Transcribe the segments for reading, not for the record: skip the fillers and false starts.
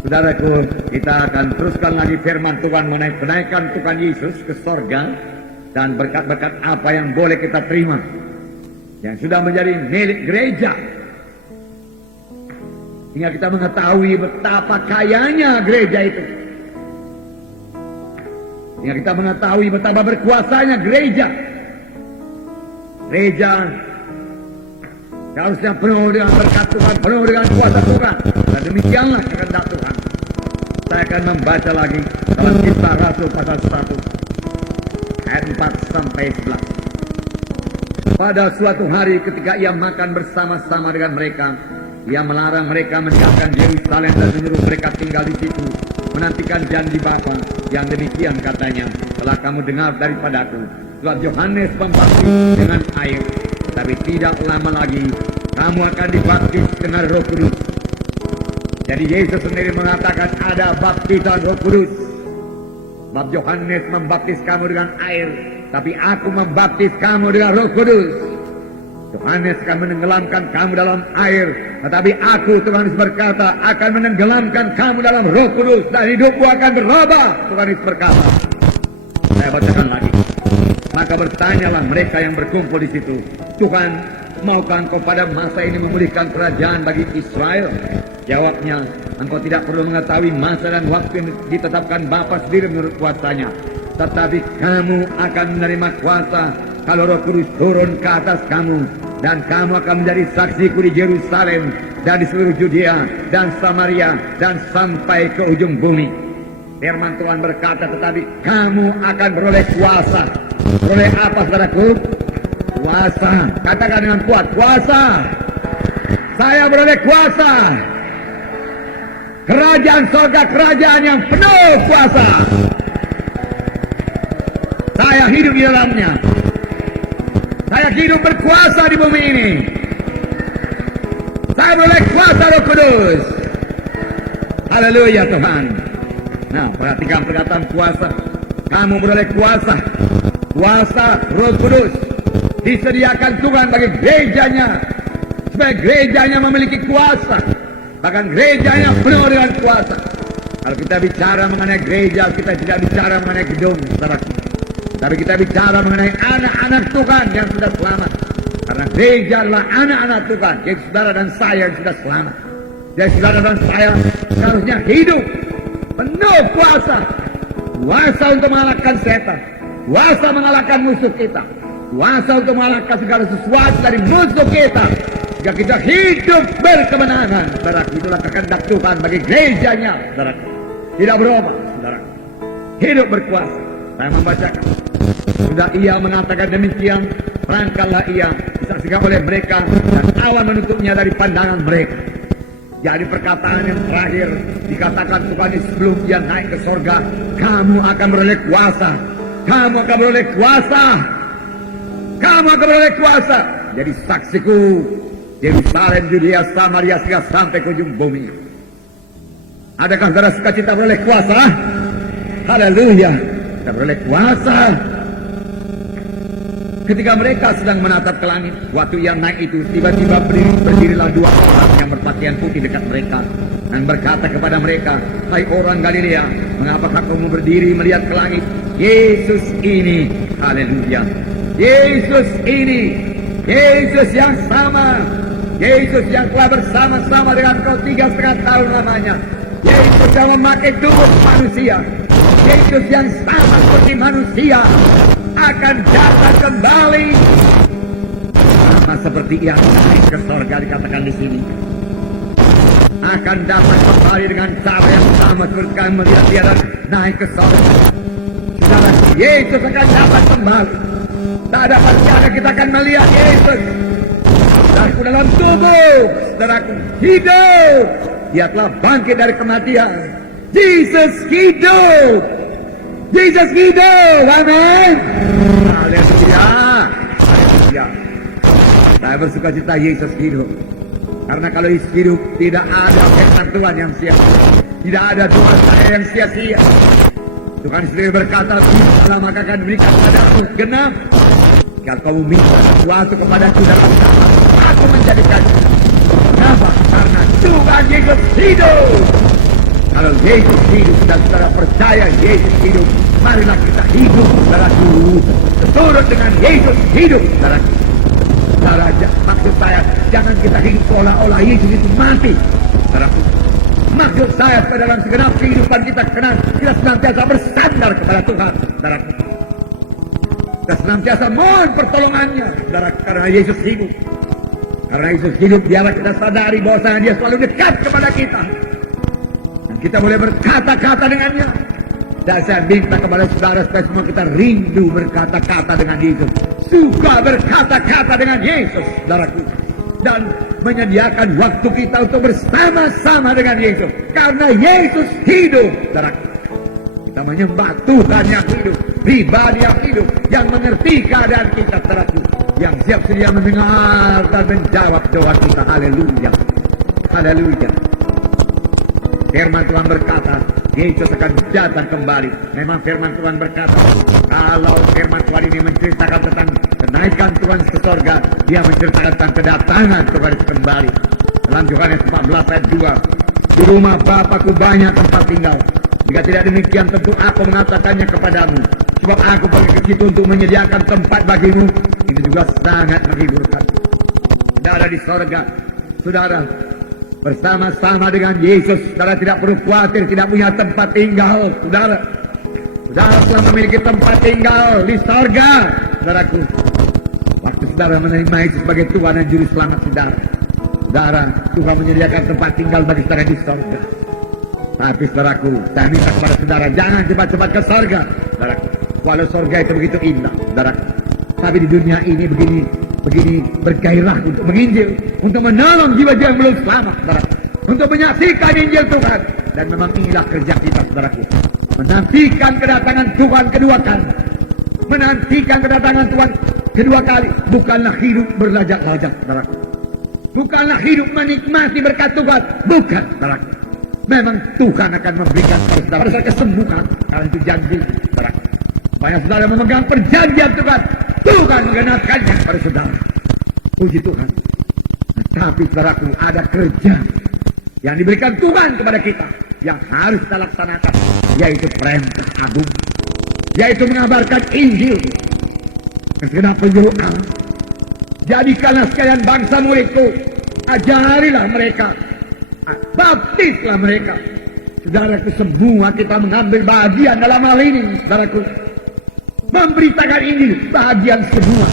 Saudaraku, kita akan teruskan lagi firman Tuhan mengenai kenaikan Tuhan Yesus ke sorga dan berkat-berkat apa yang boleh kita terima yang sudah menjadi milik gereja, hingga kita mengetahui betapa kayanya gereja itu, hingga kita mengetahui betapa berkuasanya gereja. Gereja harusnya penuh dengan berkat Tuhan, penuh dengan kuasa Tuhan, dan demikianlah kehendak Tuhan. Saya akan membaca lagi dalam Kisah Rasul pasal 1 ayat 4 sampai 11. Pada suatu hari ketika ia makan bersama-sama dengan mereka, ia melarang mereka meninggalkan Yerusalem dan menyuruh mereka tinggal di situ, menantikan janji Bapa. Yang demikian katanya, telah kamu dengar daripadaku, sebab Yohanes membaptis dengan air, tapi tidak lama lagi kamu akan dibaptis dengan Roh Kudus. Jadi Yesus sendiri mengatakan ada baptisan Roh Kudus. Sebab Yohanes membaptis kamu dengan air, tapi aku membaptis kamu dengan Roh Kudus. Yohanes akan menenggelamkan kamu dalam air, tetapi aku, Tuhan Yesus berkata, akan menenggelamkan kamu dalam Roh Kudus, dan hidupmu akan berubah. Tuhan Yesus berkata. Saya bacakan lagi. Maka bertanyalah mereka yang berkumpul di situ, Tuhan, maukah engkau pada masa ini memulihkan kerajaan bagi Israel? Jawabnya, engkau tidak perlu mengetahui masa dan waktu yang ditetapkan Bapa sendiri menurut kuasanya. Tetapi kamu akan menerima kuasa kalau Roh Kudus turun ke atas kamu, dan kamu akan menjadi saksiku di Yerusalem dan di seluruh Judea dan Samaria dan sampai ke ujung bumi. Firman Tuhan berkata, tetapi kamu akan beroleh kuasa. Beroleh apa, saudaraku? Kuasa. Katakan dengan kuat, kuasa. Saya beroleh kuasa. Kerajaan sorga, kerajaan yang penuh kuasa. Saya hidup di dalamnya. Saya hidup berkuasa di bumi ini. Saya beroleh kuasa Roh Kudus. Haleluya Tuhan. Nah, perhatikan perkataan kuasa. Kamu beroleh kuasa. Kuasa Roh Kudus disediakan Tuhan bagi gerejanya, supaya gerejanya memiliki kuasa. Bahkan gerejanya penuh dengan kuasa. Kalau kita bicara mengenai gereja, kita tidak bicara mengenai gedung, saudaraku. Tapi kita bicara mengenai anak-anak Tuhan yang sudah selamat. Karena gereja adalah anak-anak Tuhan, yaitu saudara dan saya yang sudah selamat. Jadi saudara dan saya seharusnya hidup penuh kuasa. Kuasa untuk mengalahkan setan. Kuasa mengalahkan musuh kita. Kuasa untuk mengalahkan segala sesuatu dari musuh kita. Jika kita hidup berkemenangan, saudaraku, itulah kehendak Tuhan bagi gerejanya, saudaraku. Tidak berubah, saudaraku. Hidup berkuasa. Saya membacakan. Sudah ia mengatakan demikian, berangkatlah ia, disaksikan oleh mereka, dan awan menutupnya dari pandangan mereka. Jadi perkataan yang terakhir dikatakan Tuhan sebelum dia naik ke surga, kamu akan beroleh kuasa. Kamu akan beroleh kuasa. Kamu akan beroleh kuasa. Jadi saksiku Yerusalem, Judea, Samaria, sehingga sampai ke ujung bumi. Adakah saudara sukacita beroleh kuasa? Haleluya. Kita beroleh kuasa. Ketika mereka sedang menatap ke langit, waktu ia naik itu, tiba-tiba berdirilah dua orang yang berpakaian putih dekat mereka dan berkata kepada mereka, hai orang Galilea, mengapa kamu berdiri melihat ke langit? Yesus ini, haleluya, Yesus ini, Yesus yang sama, Yesus yang telah bersama-sama dengan kau 3,5 tahun lamanya, Yesus yang memakai tubuh manusia, Yesus yang sama seperti manusia, akan datang kembali sama seperti yang naik ke surga dikatakan di sini. Akan datang kembali dengan cara yang sama seperti kami melihat dia dan naik ke surga. Saudara, Yesus akan datang kembali. Tak ada percaya kita akan melihat Yesus. Saudaraku dalam tubuh, saudaraku hidup. Dia telah bangkit dari kematian. Yesus hidup. Yesus hidup, amin. Haleluya. Haleluya. Saya bersuka cita Yesus hidup. Karena kalau Yesus hidup, tidak ada firman Tuhan yang sia-sia. Tidak ada doa saya yang sia-sia. Tuhan sendiri berkata, Allah maka akan berikan padaku genap. Kalau kamu minta sesuatu kepadaku dalam nama, aku menjadikan. Kenapa? Karena Tuhan Yesus hidup. Kalau Yesus hidup dan saudara percaya Yesus hidup, marilah kita hidup, saudaraku. Seturut dengan Yesus hidup, saudaraku. Saudara, maksud saya, jangan kita hidup seolah-olah Yesus itu mati, saudaraku. Maksud saya, dalam segenap kehidupan kita senantiasa bersandar kepada Tuhan, saudaraku. Kita senantiasa mohon pertolongannya, saudara, karena Yesus hidup. Karena Yesus hidup, biarlah kita sadari bahwa Dia selalu dekat kepada kita. Dan kita boleh berkata-kata dengannya. Dan saya minta kepada saudara supaya semua kita rindu berkata-kata dengan Yesus. Suka berkata-kata dengan Yesus, saudaraku. Dan menyediakan waktu kita untuk bersama-sama dengan Yesus. Karena Yesus hidup, saudaraku. Kita menyembah Tuhan yang hidup, pribadi yang hidup, yang mengerti keadaan kita, saudaraku. Yang siap sedia mendengar dan menjawab doa kita. Haleluya. Haleluya. Firman Tuhan berkata, Yesus akan datang kembali. Memang firman Tuhan berkata, kalau firman Tuhan ini menceritakan tentang kenaikan Tuhan ke surga, Dia menceritakan tentang kedatangan Tuhan kembali. Dalam Yohanes 14 ayat 2, di rumah Bapakku banyak tempat tinggal. Jika tidak demikian, tentu aku mengatakannya kepadamu. Sebab aku pergi ke situ untuk menyediakan tempat bagimu. Ini juga sangat menghiburkan. Saudara di surga, saudara bersama-sama dengan Yesus, saudara tidak perlu khawatir tidak punya tempat tinggal. Saudara telah memiliki tempat tinggal di surga, saudaraku. Waktu saudara menerima Yesus sebagai Tuhan dan Juru Selamat saudara, Tuhan menyediakan tempat tinggal bagi saudara di surga. Tapi saudaraku, saya minta kepada saudara, jangan cepat-cepat ke surga, saudaraku. Walau surga itu begitu indah, saudaraku. Tapi di dunia ini begini bergairah untuk menginjil, untuk menolong jiwa-jiwa yang belum selamat, saudaraku. Untuk menyaksikan Injil Tuhan. Dan memang inilah kerja kita, saudaraku. Menantikan kedatangan Tuhan kedua kali. Menantikan kedatangan Tuhan kedua kali. Bukanlah hidup berlajak-lajak, saudaraku. Bukanlah hidup menikmati berkat Tuhan. Bukan, saudaraku. Memang Tuhan akan memberikan kepada saudara kesembuhan. Karena itu janji, saudaraku. Supaya saudara memegang perjanjian Tuhan, Tuhan mengenakannya pada saudara. Puji Tuhan. Tapi saudaraku, ada kerja yang diberikan Tuhan kepada kita, yang harus kita laksanakan, yaitu perintah agung, yaitu mengabarkan Injil ke segenap penjuru alam. Jadikanlah sekalian bangsa muridku, ajarilah mereka, baptislah mereka. Saudaraku, semua kita mengambil bagian dalam hal ini, saudaraku. Memberitakan Injil, bagian semua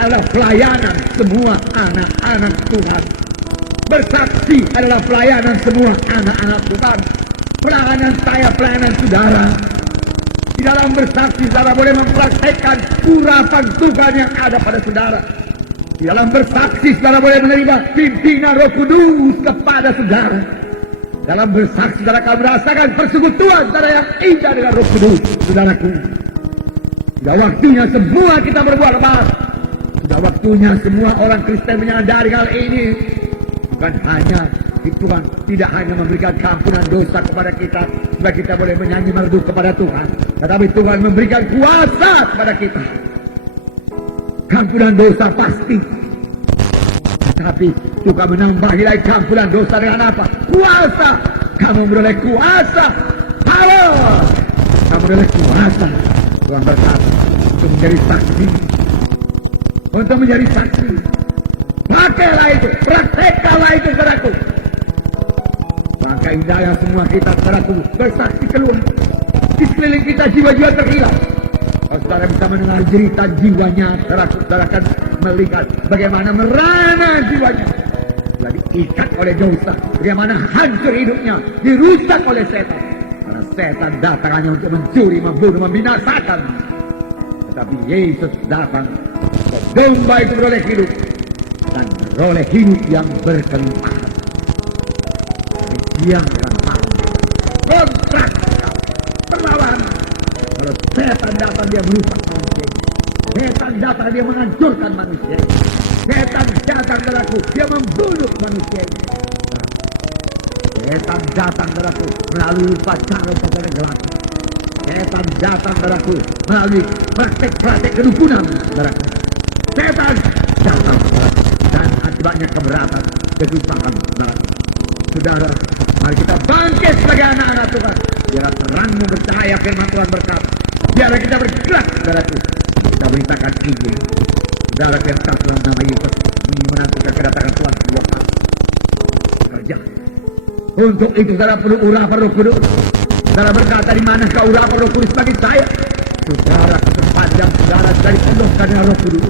adalah pelayanan semua anak-anak Tuhan. Bersaksi adalah pelayanan semua anak-anak Tuhan. Pelayanan saya, pelayanan saudara. Di dalam bersaksi, saudara boleh mempraktekkan urapan Tuhan yang ada pada saudara. Di dalam bersaksi, saudara boleh menerima pimpinan Roh Kudus kepada saudara. Dalam bersaksi, saudara akan merasakan persekutuan saudara yang indah dengan Roh Kudus, saudaraku. Sudah waktunya semua kita berbuat lepas. Sudah waktunya semua orang Kristen menyadari hal ini. Bukan hanya Tuhan tidak hanya memberikan keampunan dosa kepada kita supaya kita boleh menyanyi merdu kepada Tuhan, tetapi Tuhan memberikan kuasa kepada kita. Keampunan dosa pasti, tetapi Tuhan menambahi lagi keampunan dosa dengan apa? Kuasa. Kamu beroleh kuasa, power. Kamu beroleh kuasa. Tuhan berkata untuk menjadi saksi, untuk menjadi saksi. Pakailah itu, praktekkanlah itu, saudaraku. Maka indahnya semua kita, saudaraku, bersaksi keluar. Di sekeliling kita jiwa-jiwa terhilang. Kalau saudara bisa mendengar cerita jiwanya, saudaraku, saudara akan melihat bagaimana merana jiwanya. Telah diikat oleh dosa, bagaimana hancur hidupnya, dirusak oleh setan. Karena setan datang hanya untuk mencuri, membunuh, membinasakan. Tetapi Yesus datang, domba itu beroleh hidup. Dan beroleh hidup yang berkelimpahan. Yang akan malam. Kontrak. Perlawanan. Kalau setan datang dia merusak manusia. Setan datang dia menghancurkan manusia. Setan datang berlaku dia membunuh manusia. Setan datang berlaku melalui upacara-upacara gelap. Setan datang berlaku melalui praktek-praktek kedukunan. Setan datang dan akibatnya keberatan, kesusahan. Saudara, Mari kita bangkit sebagai anak-anak Tuhan. Biar terangmu bercahaya firman Tuhan berkata. Biar kita bergerak, saudaraku. Kita beritakan Injil. Saudara yang tak dalam nama Yesus menantikan kedatangan Tuhan kedua kali. Kerja. Untuk itu saudara perlu urapan Roh Kudus. Saudara berkata, di manakah urapan Roh Kudus bagi saya? Saudara sepanjang saudara dari penuh karena Roh Kudus.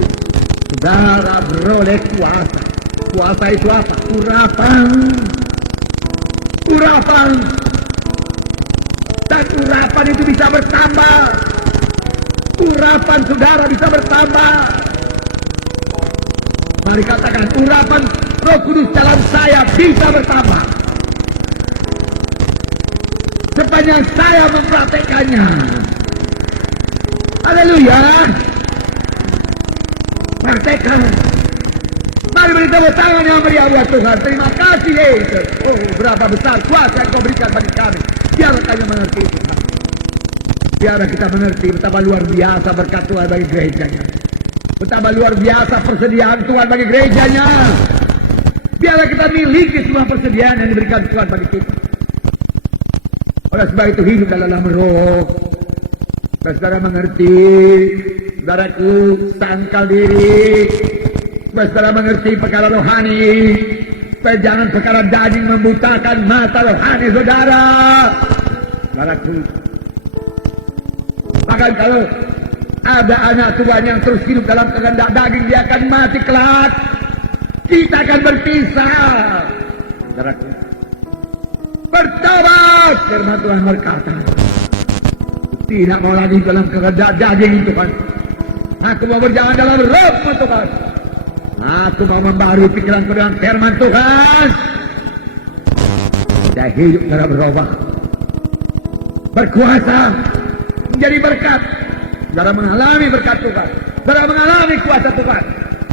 Saudara beroleh kuasa. Kuasa itu apa? Urapan. Urapan. Dan urapan itu bisa bertambah. Urapan saudara bisa bertambah. Mari katakan, urapan Roh Kudus dalam saya bisa bertambah. Sepanjang saya mempraktekannya. Haleluya. Praktekkan. Mari beri tepuk tangan yang meriah buat Tuhan. Terima kasih Yesus. Oh, berapa besar kuasa yang kau berikan bagi kami. Biarlah kami mengerti Tuhan. Biarlah kita mengerti betapa luar biasa berkat Tuhan bagi gerejanya. Betapa luar biasa persediaan Tuhan bagi gerejanya. Biarlah kita miliki semua persediaan yang diberikan Tuhan bagi kita. Oleh sebab itu hidup dalam roh. Saudara mengerti, saudaraku, sangkal diri. Saudara mengerti perkara rohani. Supaya jangan perkara daging membutakan mata rohani saudara. Saudaraku. Bahkan kalau ada anak Tuhan yang terus hidup dalam kehendak daging, dia akan mati kelak. Kita akan berpisah. Saudaraku. Bertobat, firman Tuhan berkata. Tidak mau lagi dalam kehendak daging Tuhan. Aku mau berjalan dalam roh Tuhan. Aku mau membaharui pikiranku dengan firman Tuhan. Saya hidup dalam roh, berkuasa, menjadi berkat. Saudara mengalami berkat Tuhan. Saudara mengalami kuasa Tuhan.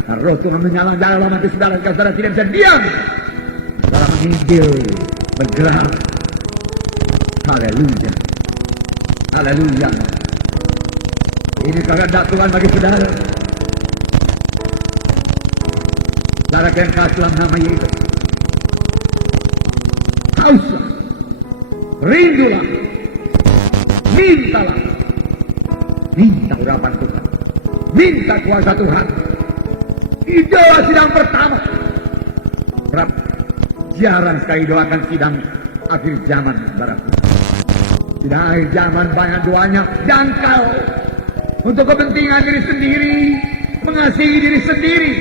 Nah, roh Tuhan menyala dalam hati saudara. Saudara tidak bisa diam. Saudara menginjil, bergerak. Haleluya. Haleluya. Ini kehendak Tuhan bagi saudara. Saudara yang khas dalam nama Yesus. Hauslah. Rindulah. Mintalah. Minta urapan Tuhan. Minta kuasa Tuhan. Doa sidang pertama. Berapa jarang sekali doakan sidang akhir zaman, saudaraku. Sidang akhir zaman banyak doanya dangkal. Untuk kepentingan diri sendiri. Mengasihi diri sendiri.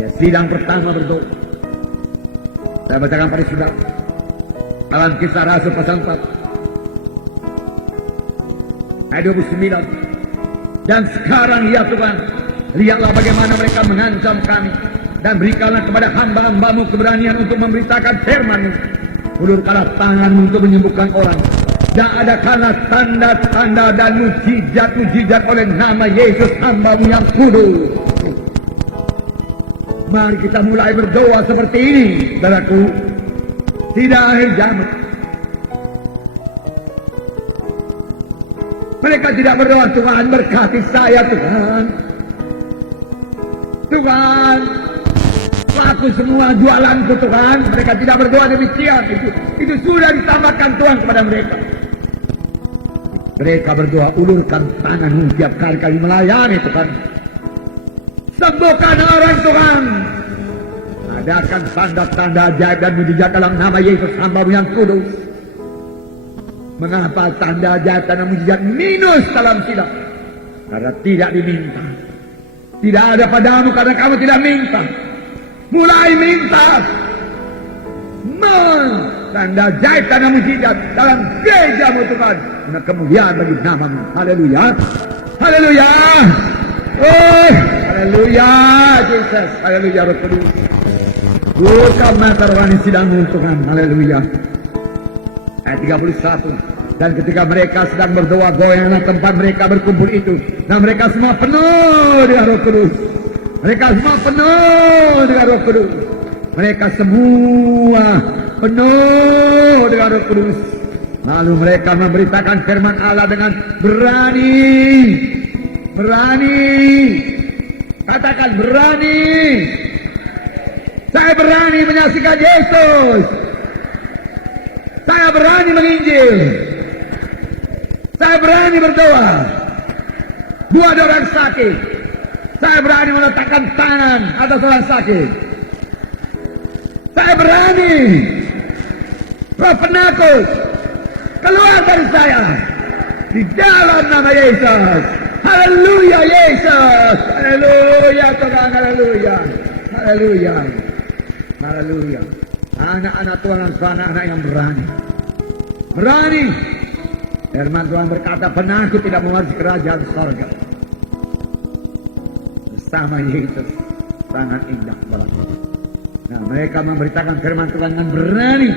Ya, sidang pertama berdoa. Saya bacakan pada saudara. Dalam Kisah Rasul pasal 4. Ayat 29. Dan sekarang ya Tuhan, lihatlah bagaimana mereka mengancam kami. Dan berikanlah kepada hamba-hambamu keberanian untuk memberitakan firman-Mu. Ulurkanlah tangan-Mu untuk menyembuhkan orang. Dan adakanlah tanda-tanda dan mujizat-mujizat oleh nama Yesus hamba-Mu yang kudus. Mari kita mulai berdoa seperti ini, saudaraku. Tidak akhir zaman. Mereka tidak berdoa, Tuhan berkati saya Tuhan. Tuhan, laku semua jualanku Tuhan. Mereka tidak berdoa demikian. Itu sudah ditambahkan Tuhan kepada mereka. Mereka berdoa, ulurkan tangan-Mu tiap kali kami melayani Tuhan. Sembuhkan orang Tuhan. Adakan tanda-tanda ajaib dan mujizat dalam nama Yesus hamba-Mu yang kudus. Mengapa tanda ajaib dan mujizat minus dalam sidang? Karena tidak diminta. Tidak ada padamu karena kamu tidak minta. Mulai minta. Tanda ajaib dan mujizat dalam gereja-Mu Tuhan. Karena kemuliaan bagi nama-Mu. Haleluya. Haleluya. Oh, haleluya, Jesus. Haleluya, Roh Kudus. Buka mata rohani sidang-Mu Tuhan. Haleluya. Ayat 31. Dan ketika mereka sedang berdoa, goyanglah tempat mereka berkumpul itu. Dan mereka semua penuh dengan Roh Kudus. Mereka semua penuh dengan Roh Kudus. Mereka semua penuh dengan Roh Kudus. Lalu mereka memberitakan firman Allah dengan berani. Berani. Katakan berani. Saya berani menyaksikan Yesus. Saya berani menginjil. Saya berani berdoa. Buat orang sakit. Saya berani meletakkan tangan atas orang sakit. Saya berani. Roh penakut keluar dari saya. Di dalam nama Yesus. Haleluya Yesus. Haleluya Tuhan. Haleluya. Haleluya. Haleluya. Anak-anak Tuhan anak-anak yang berani. Berani. Firman Tuhan berkata, penakut tidak mewarisi kerajaan sorga. Bersama Yesus sangat indah berlaku. Nah, mereka memberitakan firman Tuhan dengan berani.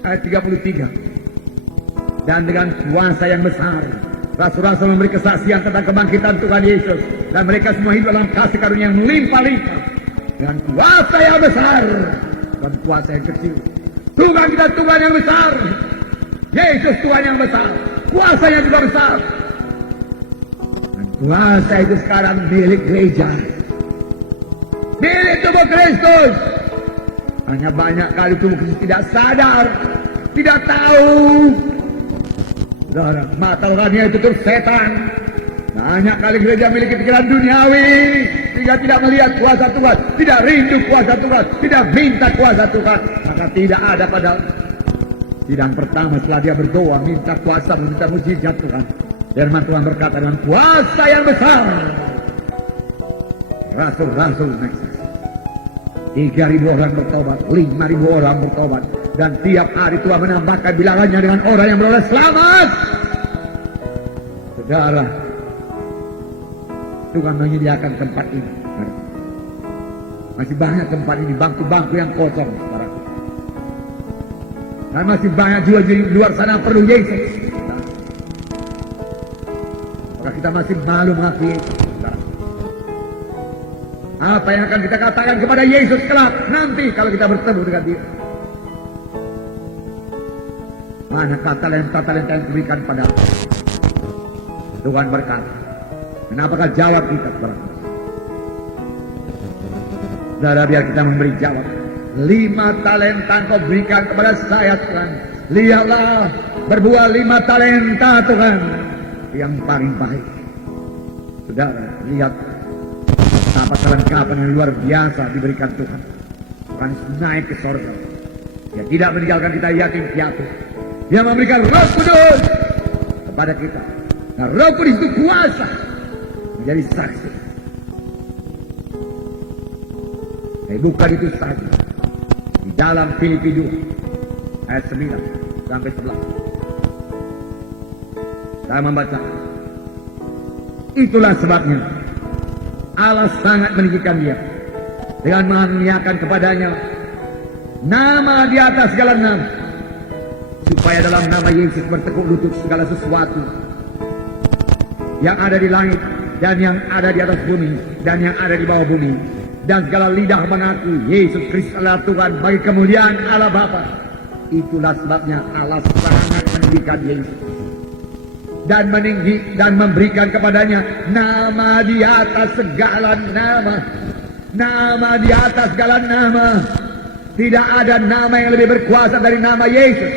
Ayat 33. Dan dengan kuasa yang besar, rasul-rasul memberi kesaksian tentang kebangkitan Tuhan Yesus. Dan mereka semua hidup dalam kasih karunia yang melimpah-limpah. Dengan kuasa yang besar, bukan kuasa yang kecil. Tuhan kita Tuhan yang besar. Yesus Tuhan yang besar. Kuasanya juga besar. Dan kuasa itu sekarang milik gereja. Milik tubuh Kristus. Hanya banyak kali tubuh Kristus tidak sadar. Tidak tahu. Saudara, mata rohaninya itu terus setan. Banyak kali gereja memiliki pikiran duniawi. Sehingga tidak melihat kuasa Tuhan. Tidak rindu kuasa Tuhan. Tidak minta kuasa Tuhan. Maka tidak ada pada sidang pertama setelah dia berdoa. Minta kuasa, minta mujizat Tuhan. Firman Tuhan berkata dengan kuasa yang besar. Rasul-rasul naik saksi. 3.000 orang bertobat. 5.000 orang bertobat. Dan tiap hari Tuhan menambahkan bilangannya dengan orang yang beroleh selamat. Saudara, Tuhan menyediakan tempat ini. Masih banyak tempat ini, bangku-bangku yang kosong. Dan masih banyak juga di luar sana perlu Yesus. Maka kita masih malu mengakui Yesus. Apa yang akan kita katakan kepada Yesus kelak nanti kalau kita bertemu dengan Dia? Manakah talenta-talenta yang diberikan pada Tuhan berkata? Kenapakah jawab kita kepada Tuhan? Saudara, biar kita memberi jawab. 5 talenta Engkau berikan kepada saya Tuhan. Lihatlah, berbuah 5 talenta Tuhan yang paling baik. Saudara, lihat apa kelengkapan yang luar biasa diberikan Tuhan. Tuhan naik ke sorga. Dia tidak meninggalkan kita yatim piatu. Dia memberikan Roh Kudus kepada kita. Nah, Roh Kudus itu kuasa menjadi saksi. Bukan itu saja. Di dalam Filipi 2 ayat 9 sampai 11 saya membaca. Itulah sebabnya Allah sangat meninggikan Dia dengan mengaruniakan kepadanya nama di atas segala nama, supaya dalam nama Yesus bertekuk lutut segala sesuatu yang ada di langit dan yang ada di atas bumi dan yang ada di bawah bumi, dan segala lidah mengaku Yesus Kristus adalah Tuhan bagi kemuliaan Allah Bapa. Itulah sebabnya Allah sangat meninggikan Yesus dan memberikan kepadanya nama di atas segala nama. Nama di atas segala nama. Tidak ada nama yang lebih berkuasa dari nama Yesus.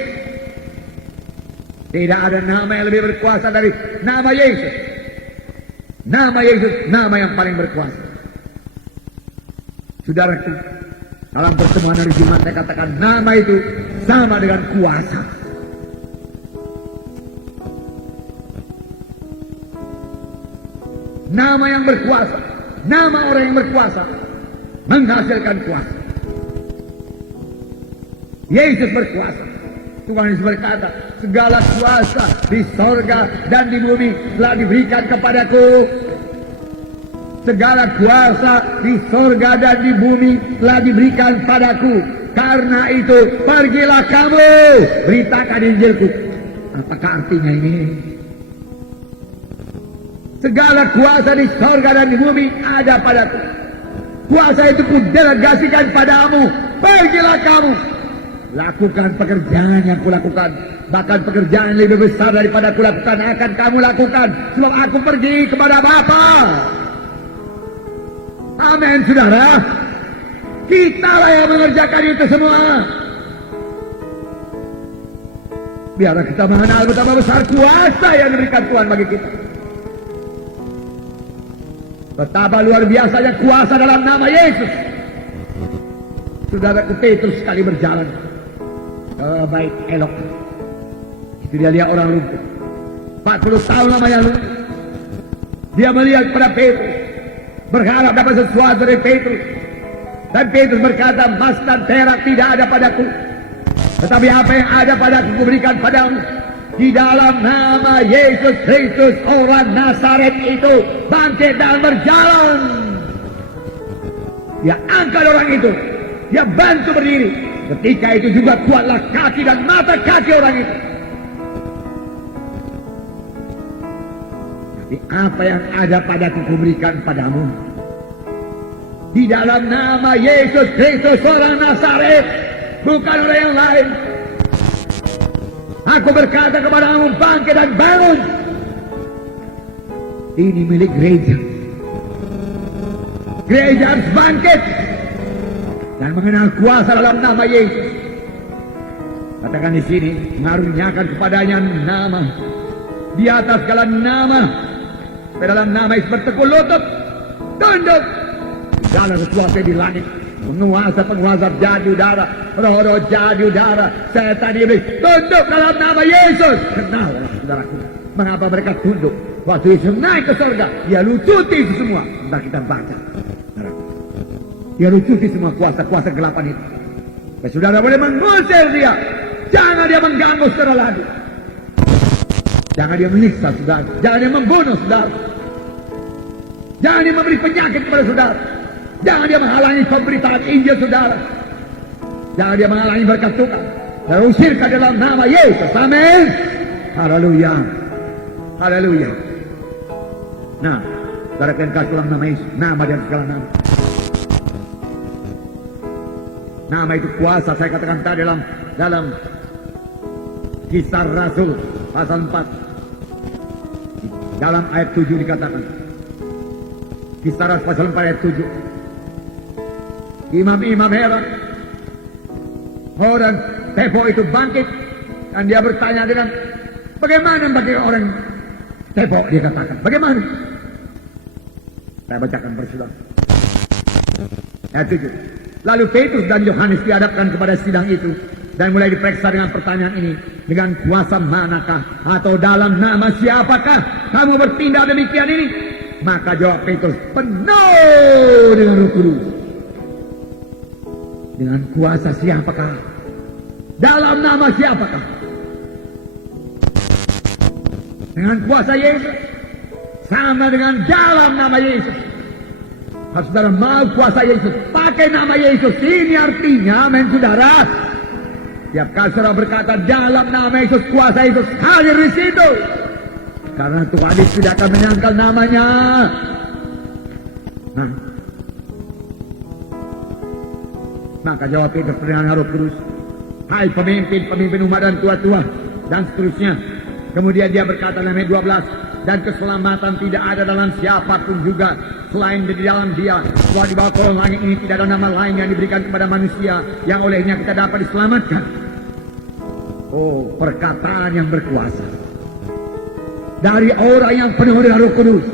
Tidak ada nama yang lebih berkuasa dari nama Yesus. Nama Yesus, nama yang paling berkuasa. Saudaraku, dalam pertemuan hari Jumat saya katakan nama itu sama dengan kuasa. Nama yang berkuasa, nama orang yang berkuasa menghasilkan kuasa. Yesus berkuasa. Tuhan Yesus berkata, segala kuasa di sorga dan di bumi telah diberikan kepadaku. Segala kuasa di sorga dan di bumi telah diberikan padaku. Karena itu, pergilah kamu, beritakan Injilku. Apakah artinya ini? Segala kuasa di sorga dan di bumi ada padaku. Kuasa itu kudelegasikan padamu. Pergilah kamu, lakukan pekerjaan yang kulakukan. Bahkan pekerjaan lebih besar daripada kulakukan akan kamu lakukan. Sebab aku pergi kepada Bapa. Amin, saudara. Kita lah yang mengerjakan itu semua. Biarlah kita mengenal betapa besar kuasa yang diberikan Tuhan bagi kita. Betapa luar biasanya kuasa dalam nama Yesus. Saudara Petrus sekali berjalan baik elok. Itu dia lihat orang lumpuh. 40 tahun lamanya lumpuh. Dia melihat pada Petrus, berharap dapat sesuatu dari Petrus. Dan Petrus berkata, emas dan perak tidak ada padaku, tetapi apa yang ada padaku kuberikan padamu. Di dalam nama Yesus Kristus orang Nazaret itu bangkit dan berjalan. Dia angkat orang itu, dia bantu berdiri. Ketika itu juga kuatlah kaki dan mata kaki orang itu. Tapi apa yang ada padaku kuberikan padamu. Di dalam nama Yesus Kristus orang Nazaret, bukan orang yang lain. Aku berkata kepadamu, bangkit dan bangun. Ini milik gereja. Gereja harus bangkit dan mengenal kuasa dalam nama Yesus. Katakan di sini, mengaruniakan kepadanya nama di atas segala nama. Dalam nama Yesus bertekuk lutut, tunduk. Segala sesuatu di langit, penguasa jadi udara, roh-roh jadi udara, setan iblis tunduk dalam nama Yesus. Kenallah saudaraku, mengapa mereka tunduk? Waktu Yesus naik ke surga, dia lucuti itu semua. Entah kita baca, dia lucuti semua kuasa-kuasa gelapan itu. Dan saudara boleh mengusir dia, jangan dia mengganggu saudara lagi. Jangan dia menyiksa saudara, jangan dia membunuh saudara, jangan dia memberi penyakit kepada saudara. Jangan dia menghalangi pemberitaan Injil saudara. Jangan dia menghalangi berkat Tuhan. Dan usirkan dalam nama Yesus. Amin. Haleluya. Haleluya. Nah, saudara kalian kasih ulang nama Yesus. Nama dan segala nama. Nama itu kuasa. Saya katakan tadi dalam Kisah Rasul pasal 4. Dalam ayat 7 dikatakan. Kisah Rasul pasal 4 ayat 7. Imam-imam heran. Dan tepok itu bangkit. Dan dia bertanya dengan, bagaimana bagi orang tepok, dia katakan. Bagaimana? Saya bacakan bersudah. Ayat 7. Lalu Petrus dan Yohanes dihadapkan kepada sidang itu. Dan mulai diperiksa dengan pertanyaan ini. Dengan kuasa manakah? Atau dalam nama siapakah kamu bertindak demikian ini? Maka jawab Petrus, penuh dengan Roh Kudus. Dengan kuasa siapakah? Dalam nama siapakah? Dengan kuasa Yesus. Sama dengan dalam nama Yesus. Harus saudara mau kuasa Yesus, pakai nama Yesus. Ini artinya, amin saudara. Tiap kali saudara berkata dalam nama Yesus, kuasa Yesus hadir di situ. Karena Tuhan tidak akan menyangkal namanya. Maka jawab Petrus dengan Roh Kudus, hai pemimpin umat dan tua-tua dan seterusnya. Kemudian dia berkata dalam ayat 12, dan keselamatan tidak ada dalam siapapun juga selain di dalam dia. Bahwa di bawah kolong langit ini tidak ada nama lain yang diberikan kepada manusia yang olehnya kita dapat diselamatkan. Oh, perkataan yang berkuasa dari orang yang penuh dengan Roh Kudus.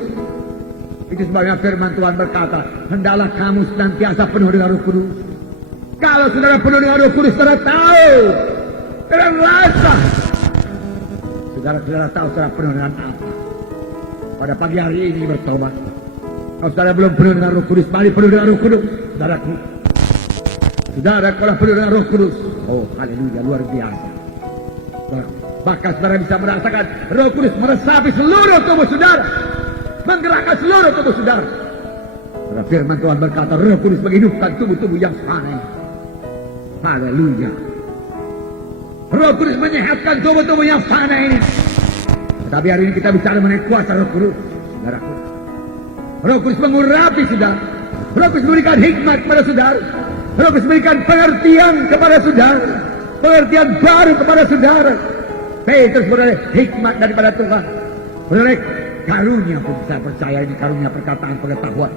Itu sebabnya firman Tuhan berkata, hendaklah kamu senantiasa penuh dengan Roh Kudus. Kalau saudara penuh dengan Roh Kudus, saudara tahu, saudara rasa, saudara tahu saudara penuh dengan apa. Pada pagi hari ini bertobat. Kalau saudara belum penuh dengan Roh Kudus, mari penuh dengan Roh Kudus, saudaraku. Saudara kalau penuh dengan Roh Kudus, oh haleluya, luar biasa. Bahkan saudara bisa merasakan Roh Kudus meresapi seluruh tubuh saudara, menggerakkan seluruh tubuh saudara. Karena firman Tuhan berkata, Roh Kudus menghidupkan tubuh-tubuh yang fana. Haleluya. Roh Kudus menyehatkan tubuh-tubuh yang fana ini. Tapi hari ini kita bicara mengenai kuasa Roh Kudus, saudaraku. Roh Kudus mengurapi saudara. Roh Kudus memberikan hikmat kepada saudara. Roh Kudus memberikan pengertian kepada saudara. Pengertian baru kepada saudara. Petrus beroleh hikmat daripada Tuhan. Beroleh karunia pun saya percaya ini karunia perkataan pengetahuan.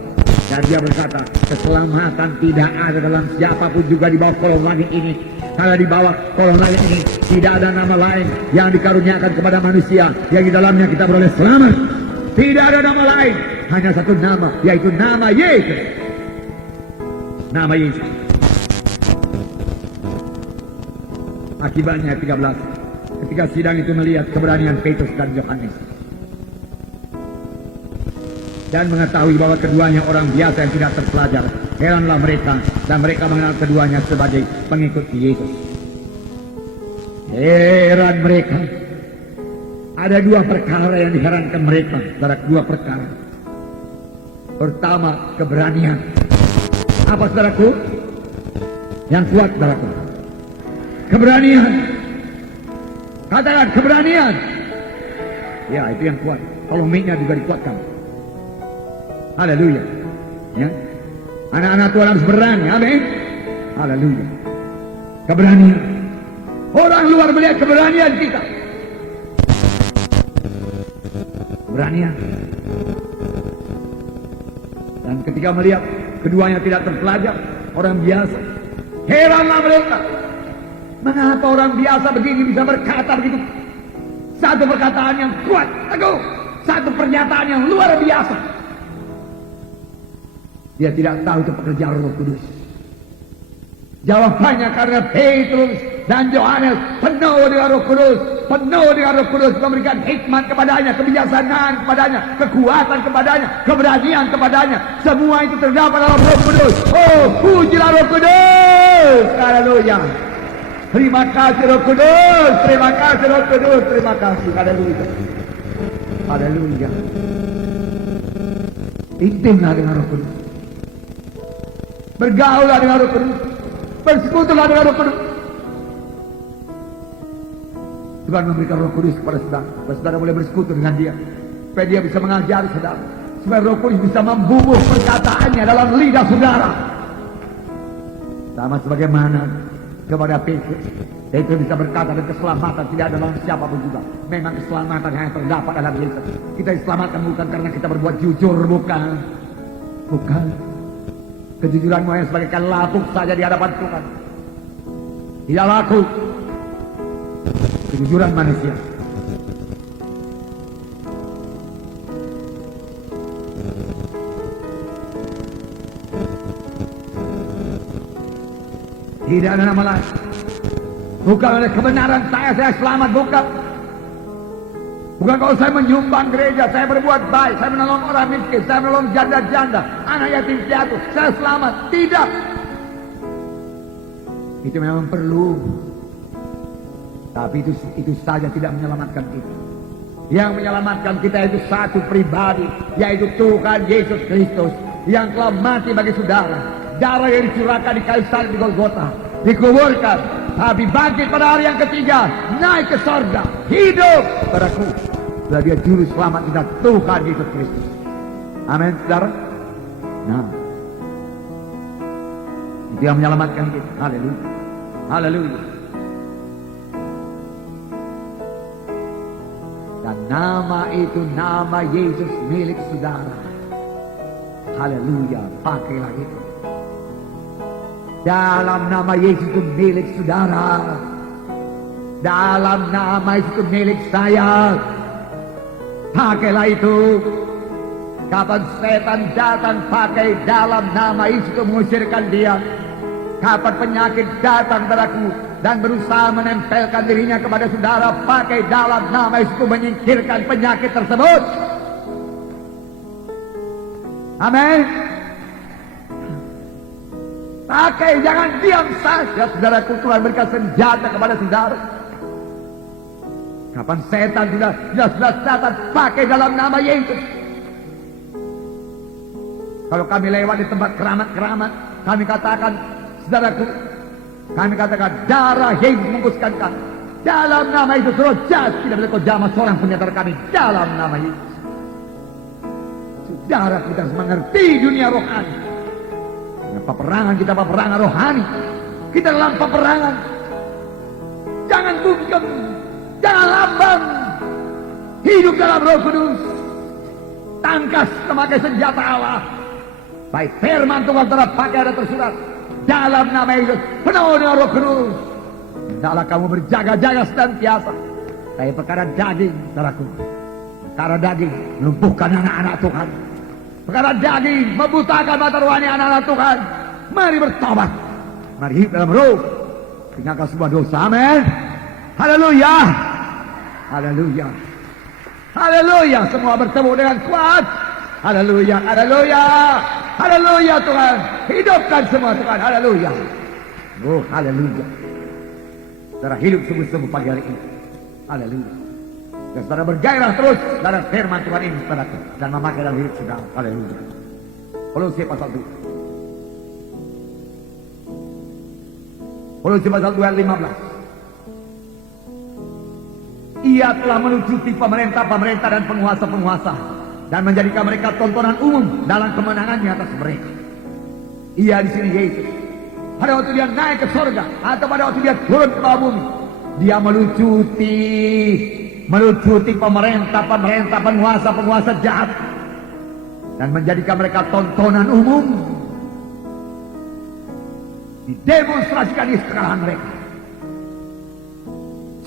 Dan dia berkata, keselamatan tidak ada dalam siapapun juga di bawah kolong langit ini. Karena di bawah kolong langit ini tidak ada nama lain yang dikaruniakan kepada manusia yang di dalamnya kita beroleh selamat. Tidak ada nama lain, hanya satu nama, yaitu nama Yesus. Nama Yesus. Akibatnya ayat 13, ketika sidang itu melihat keberanian Petrus dan Yohanes dan mengetahui bahwa keduanya orang biasa yang tidak terpelajar, heranlah mereka, dan mereka mengenal keduanya sebagai pengikut Yesus. Heran mereka. Ada dua perkara yang diherankan mereka. Saudara, dua perkara. Pertama, keberanian. Apa, saudaraku? Yang kuat, saudaraku. Keberanian. Katakan keberanian. Ya, itu yang kuat. Kalau mic-nya juga dikuatkan. Haleluya. Ya. Anak-anak Tuhan harus berani. Amin. Haleluya. Keberanian. Orang luar melihat keberanian kita. Keberanian. Dan ketika melihat keduanya tidak terpelajar, orang biasa, heranlah mereka. Mengapa orang biasa begini bisa berkata begitu? Satu perkataan yang kuat, teguh. Satu pernyataan yang luar biasa. Dia tidak tahu itu pekerjaan Roh Kudus. Jawabannya karena Petrus dan Yohanes penuh dengan Roh Kudus, penuh dengan Roh Kudus, memberikan hikmat kepadanya, kebijaksanaan kepadanya, kekuatan kepadanya, keberanian kepadanya. Semua itu terdapat dalam Roh Kudus. Oh, pujilah Roh Kudus. Haleluya. Terima kasih Roh Kudus, terima kasih Roh Kudus, terima kasih. Haleluya. Haleluya. Intimlah dengan Roh Kudus. Bergaullah dengan Roh Kudus. Bersekutulah dengan Roh Kudus. Tuhan memberikan Roh Kudus kepada saudara, supaya saudara boleh bersekutu dengan dia, supaya dia bisa mengajari saudara, supaya Roh Kudus bisa membubuh perkataannya dalam lidah saudara. Sama sebagaimana kepada Petrus, Petrus bisa berkata, dan keselamatan tidak ada dalam siapapun juga. Memang keselamatan hanya terdapat dalam Yesus. Kita diselamatkan bukan karena kita berbuat jujur, bukan. Bukan. Kejujuranmu hanya sebagaikan lapuk saja di hadapan Tuhan. Tidak laku. Kejujuran manusia. Tidak ada nama lain. Bukan oleh kebenaran saya selamat, bukan. Bukan kalau saya menyumbang gereja, saya berbuat baik, saya menolong orang miskin, saya menolong janda-janda, anak yatim piatu, saya selamat. Tidak. Itu memang perlu. Tapi itu saja tidak menyelamatkan kita. Yang menyelamatkan kita itu satu pribadi, yaitu Tuhan Yesus Kristus, yang telah mati bagi saudara. Darah yang dicurahkan di kayu salib di Golgota, dikuburkan, tapi bangkit pada hari yang ketiga, naik ke sorga, hidup padaku. Setelah dia juru selamat kita, Tuhan Yesus Kristus. Amin, saudara. Nah, itu yang menyelamatkan kita. Haleluya. Haleluya. Dan nama itu nama Yesus milik saudara. Haleluya. Pakailah itu. Dalam nama Yesus itu milik saudara. Dalam nama Yesus itu milik saya. Pakailah itu. Kapan setan datang, pakai dalam nama Yesus itu mengusirkan dia. Kapan penyakit datang padaku dan berusaha menempelkan dirinya kepada saudara, pakai dalam nama Yesus itu menyingkirkan penyakit tersebut. Amin. Pakai, jangan diam saja. Saudaraku, Tuhan berikan senjata kepada saudara. Kapan setan sudah setan, pakai dalam nama Yesus. Kalau kami lewat di tempat keramat-keramat, kami katakan, saudaraku, kami katakan darah Yesus membuskan kami. Dalam nama Yesus, roh jahat tidak bisa kau jamah seorang pun di antara kami. Dalam nama Yesus. Saudara, kita harus mengerti dunia rohani. Peperangan kita, peperangan rohani. Kita dalam peperangan. Jangan bungkam, jangan lambang. Hidup dalam Roh Kudus. Tangkas memakai senjata Allah. Baik firman Tuhan telah pakai ada tersurat. Dalam nama Yesus, penuh dengan Roh Kudus. Hendaklah kamu berjaga-jaga senantiasa. Tapi perkara daging, saudaraku, perkara daging melumpuhkan anak-anak Tuhan. Perkara daging membutakan mata rohani anak-anak Tuhan. Mari bertobat. Mari hidup dalam roh. Tinggalkan semua dosa. Amin. Haleluya. Haleluya. Haleluya. Semua bertemu dengan kuat. Haleluya. Haleluya. Haleluya Tuhan. Hidupkan semua Tuhan. Haleluya. Oh haleluya. Saudara hidup sungguh-sungguh pagi hari ini. Haleluya. Dan saudara bergairah terus dalam firman Tuhan ini saudara, dan memakai dalam hidup saudara. Haleluya. Kolose pasal 2. Kolose pasal 2 ayat 15. Ia telah melucuti pemerintah-pemerintah dan penguasa-penguasa dan menjadikan mereka tontonan umum dalam kemenangannya atas mereka. Ia di sini Yesus. Pada waktu dia naik ke surga atau pada waktu dia turun ke bawah bumi, dia melucuti pemerintah-pemerintah, penguasa-penguasa jahat dan menjadikan mereka tontonan umum. Didemonstrasikan di sekalian mereka.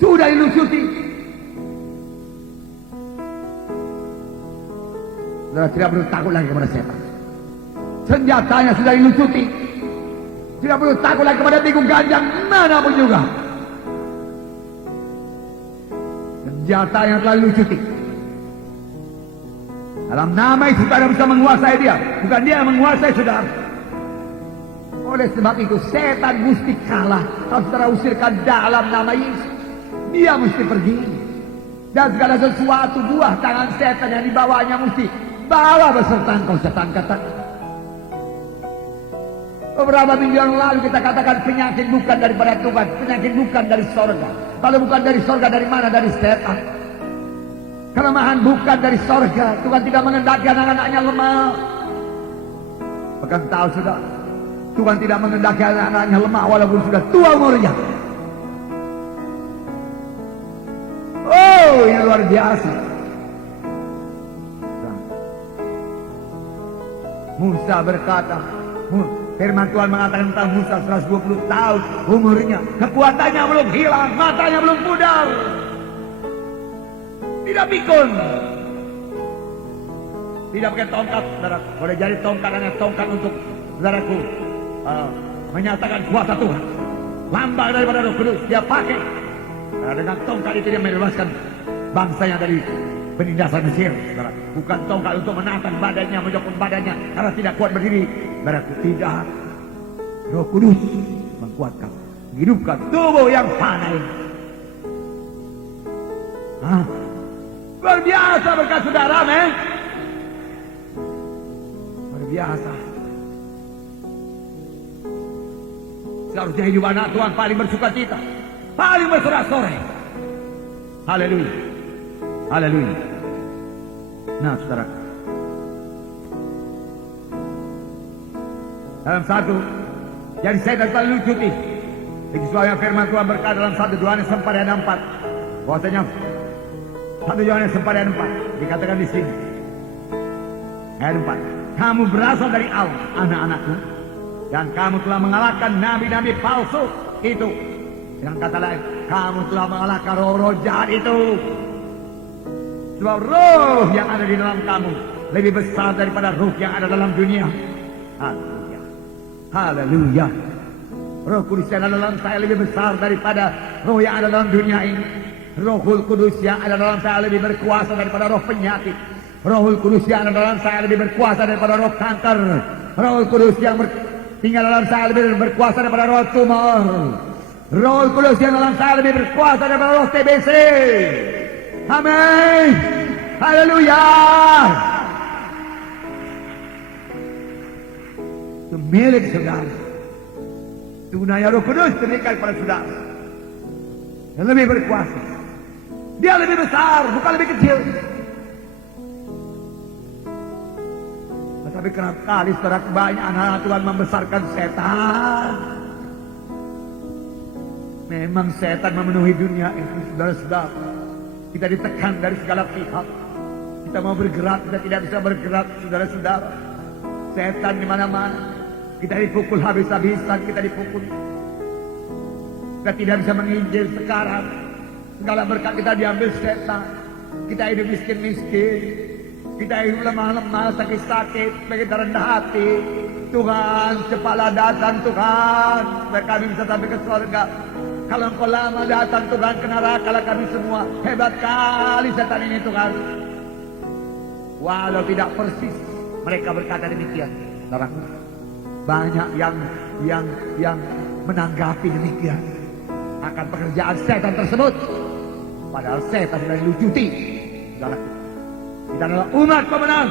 Sudah dilucuti. Saudara tidak perlu takut lagi kepada setan. Senjatanya sudah dilucuti. Tidak perlu takut lagi kepada tikung ganjang manapun juga. Senjatanya telah dilucuti. Dalam nama itu saudara bisa menguasai dia. Bukan dia yang menguasai saudara. Oleh sebab itu setan mesti kalah. Kalau saudara usirkan dalam nama Yesus, dia mesti pergi. Dan segala sesuatu buah tangan setan yang dibawanya mesti bawa beserta engkau, setan kata. Beberapa minggu yang lalu kita katakan penyakit bukan daripada Tuhan, penyakit bukan dari sorga. Kalau bukan dari sorga, dari mana? Dari setan. Kelemahan bukan dari sorga. Tuhan tidak mengendaki anak-anaknya lemah. Bahkan tahu sudah, Tuhan tidak mengendaki anak-anaknya lemah walaupun sudah tua umurnya. Oh, ini luar biasa. Musa berkata, firman Tuhan mengatakan tentang Musa 120 tahun umurnya, kekuatannya belum hilang, matanya belum pudar, tidak pikun, tidak pakai tongkat. Saudara, boleh jadi tongkat hanya tongkat untuk saudaraku menyatakan kuasa Tuhan. Lambang daripada Roh Kudus dia pakai. Nah, dengan tongkat itu dia membebaskan bangsanya dari penindasan Mesir. Saudara, bukan tongkat untuk menatang badannya, menjokong badannya karena tidak kuat berdiri. Saudaraku, tidak. Roh Kudus menguatkan, menghidupkan tubuh yang panah ini. Luar biasa berkat saudara, men. Luar biasa. Seharusnya hidup anak Tuhan paling bersukacita, paling bersorak-sorai. Haleluya. Haleluya. Nah, saudara, dalam satu, jadi saya telah lucuti. Sesuai firman Tuhan berkata dalam 1 Yohanes 4 ayat 4. Bahwasanya 1 Yohanes 4 ayat 4 dikatakan di sini. Ayat 4. Kamu berasal dari Allah, anak-anakku, dan kamu telah mengalahkan nabi-nabi palsu itu. Dengan kata lain, kamu telah mengalahkan roh-roh jahat itu. Sebab roh yang ada di dalam kamu lebih besar daripada roh yang ada dalam dunia. Haleluya. Haleluya. Roh Kudus yang ada dalam saya lebih besar daripada roh yang ada dalam dunia ini. Rohul Kudus yang ada dalam saya lebih berkuasa daripada roh penyakit. Rohul Kudus yang ada dalam saya lebih berkuasa daripada roh kanker. Rohul Kudus yang tinggal dalam saya lebih berkuasa daripada roh tumor. Rohul Kudus yang dalam saya lebih berkuasa daripada roh TBC. Amin. Haleluya. Itu milik saudara. Tunanya Roh Kudus diberikan kepada saudara. Yang lebih berkuasa. Dia lebih besar, bukan lebih kecil. Tetapi kerap kali saudara, banyak anak Tuhan membesarkan setan. Memang setan memenuhi dunia ini, saudara-saudara. Kita ditekan dari segala pihak. Kita mau bergerak, kita tidak bisa bergerak, saudara-saudara. Setan di mana-mana. Kita dipukul habis-habisan, kita dipukul. Kita tidak bisa menginjil sekarang. Segala berkat kita diambil setan. Kita hidup miskin-miskin. Kita hidup lemah-lemah, sakit-sakit, kita rendah hati. Tuhan, cepatlah datang Tuhan, supaya kami bisa sampai ke surga. Kalau Engkau lama datang Tuhan ke neraka kami semua. Hebat kali setan ini Tuhan. Walau tidak persis mereka berkata demikian, saudara. Banyak yang menanggapi demikian akan pekerjaan setan tersebut. Padahal setan sudah dilucuti. Kita adalah umat pemenang.